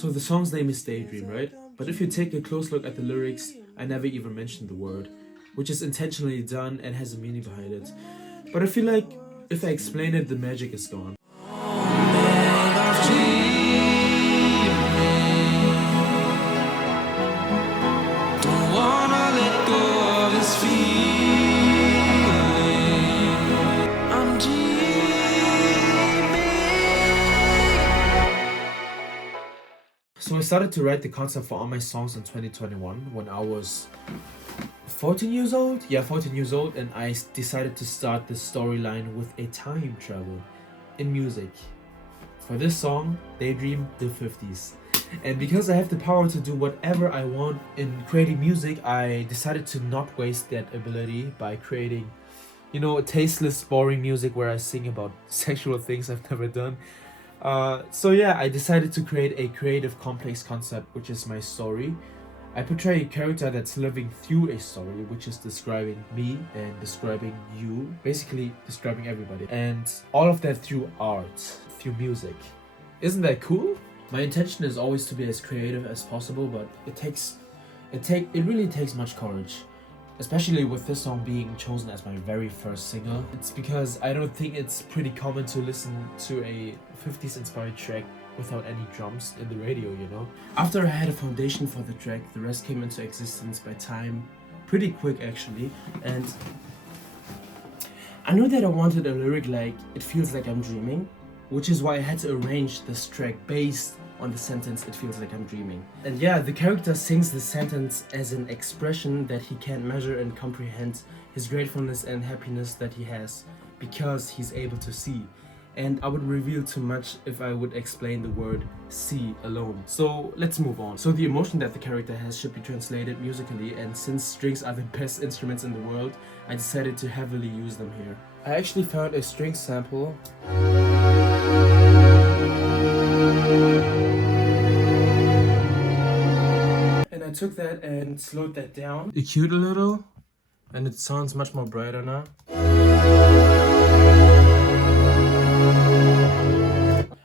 So the song's name is Daydream, right? But if you take a close look at the lyrics, I never even mentioned the word, which is intentionally done and has a meaning behind it. But I feel like if I explain it, the magic is gone. Don't wanna let go of this feeling. I'm So I started to write the concept for all my songs in 2021 when I was 14 years old? Yeah, 14 years old, and I decided to start the storyline with a time travel in music. For this song, Daydream, the 50s. And because I have the power to do whatever I want in creating music, I decided to not waste that ability by creating, tasteless, boring music where I sing about sexual things I've never done. So yeah, I decided to create a creative, complex concept, which is my story. I portray a character that's living through a story, which is describing me and describing you, basically describing everybody. And all of that through art, through music. Isn't that cool? My intention is always to be as creative as possible, but it really takes much courage. Especially with this song being chosen as my very first single. It's because I don't think it's pretty common to listen to a 50s inspired track without any drums in the radio, After I had a foundation for the track, the rest came into existence by time, pretty quick actually, and I knew that I wanted a lyric like, "It feels like I'm dreaming," which is why I had to arrange this track based on the sentence, "It feels like I'm dreaming." And yeah, the character sings the sentence as an expression that he can't measure and comprehend his gratefulness and happiness that he has because he's able to see. And I would reveal too much if I would explain the word see alone. So let's move on. So the emotion that the character has should be translated musically, and since strings are the best instruments in the world, I decided to heavily use them here. I actually found a string sample. And I took that and slowed that down, EQ'd a little, and it sounds much more brighter now.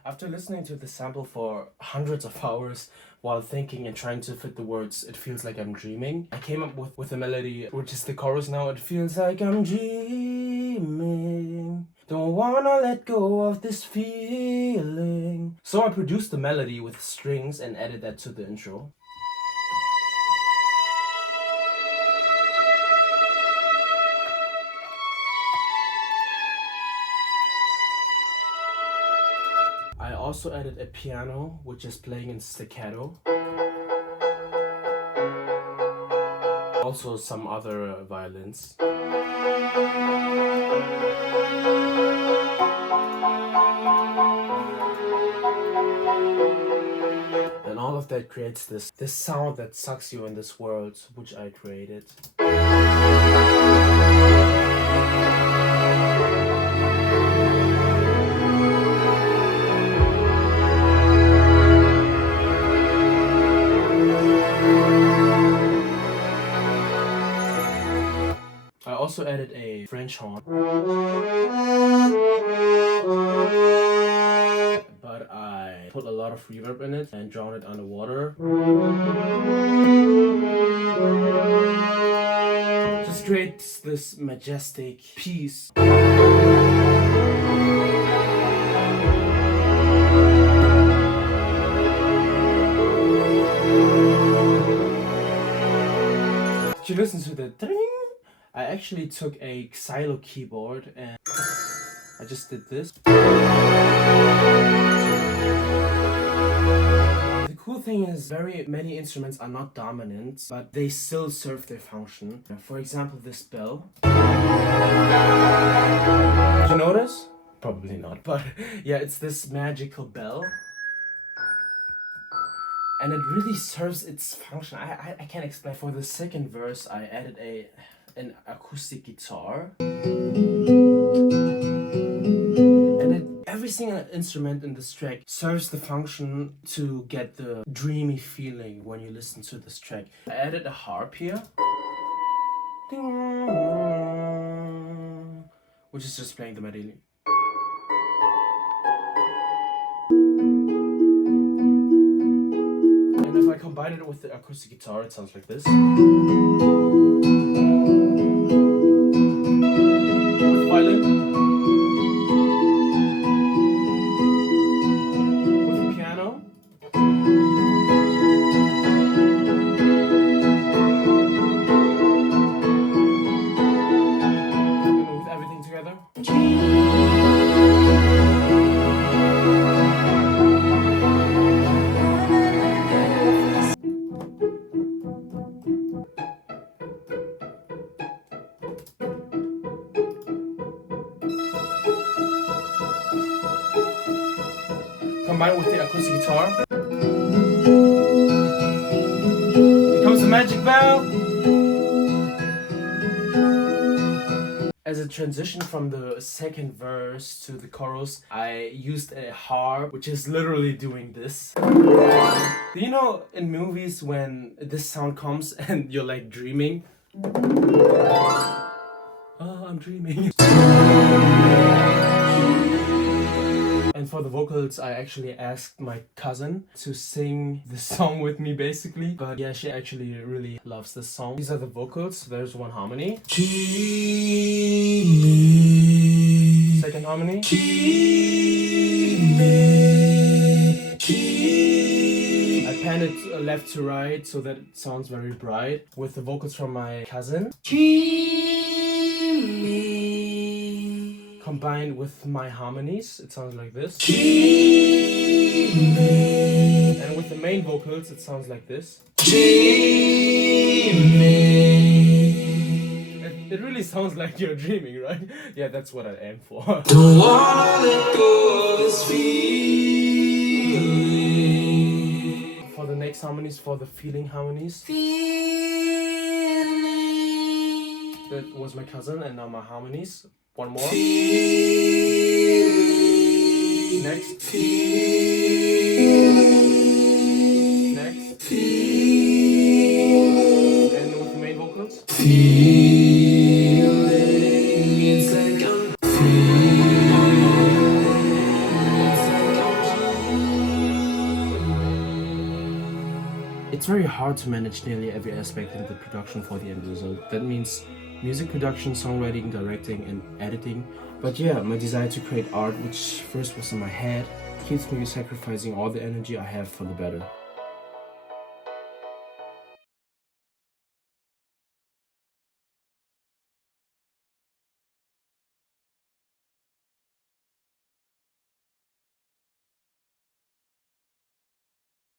After listening to the sample for hundreds of hours while thinking and trying to fit the words, "It feels like I'm dreaming," I came up with a melody, which is the chorus now. "It feels like I'm dreaming. Don't wanna let go of this feeling." So I produced the melody with strings and added that to the intro. I also added a piano, which is playing in staccato. Also some other violins. And all of that creates this sound that sucks you in this world, which I created. I also added a French horn, but I put a lot of reverb in it and drowned it underwater. Just creates this majestic piece. Did you listen to the ding? I actually took a xylo keyboard and I just did this. The cool thing is very many instruments are not dominant, but they still serve their function. For example, this bell. Did you notice? Probably not, but yeah, it's this magical bell. And it really serves its function. I can't explain. For the second verse, I added an acoustic guitar. And every single instrument in this track serves the function to get the dreamy feeling when you listen to this track. I added a harp here, which is just playing the melody. And if I combine it with the acoustic guitar, it sounds like this. With violin. With the piano. And with everything together. Combined with the acoustic guitar. Here comes the magic bell. As a transition from the second verse to the chorus, I used a harp, which is literally doing this. Do you know in movies when this sound comes and you're like dreaming? Oh, I'm dreaming. And for the vocals, I actually asked my cousin to sing the song with me basically. But yeah, she actually really loves this song. These are the vocals. There's one harmony. Second harmony. I pan it left to right so that it sounds very bright with the vocals from my cousin. Combined with my harmonies, it sounds like this. And with the main vocals, it sounds like this. It really sounds like you're dreaming, right? Yeah, that's what I aim for. Don't wanna let go of this feeling. For the next harmonies, for the feeling harmonies. That was my cousin, and now my harmonies. One more. Next. Next. And with the main vocals. It's like I'm It's very hard to manage nearly every aspect in the production for the end result. That means music production, songwriting, directing, and editing. But yeah, my desire to create art, which first was in my head, keeps me sacrificing all the energy I have for the better.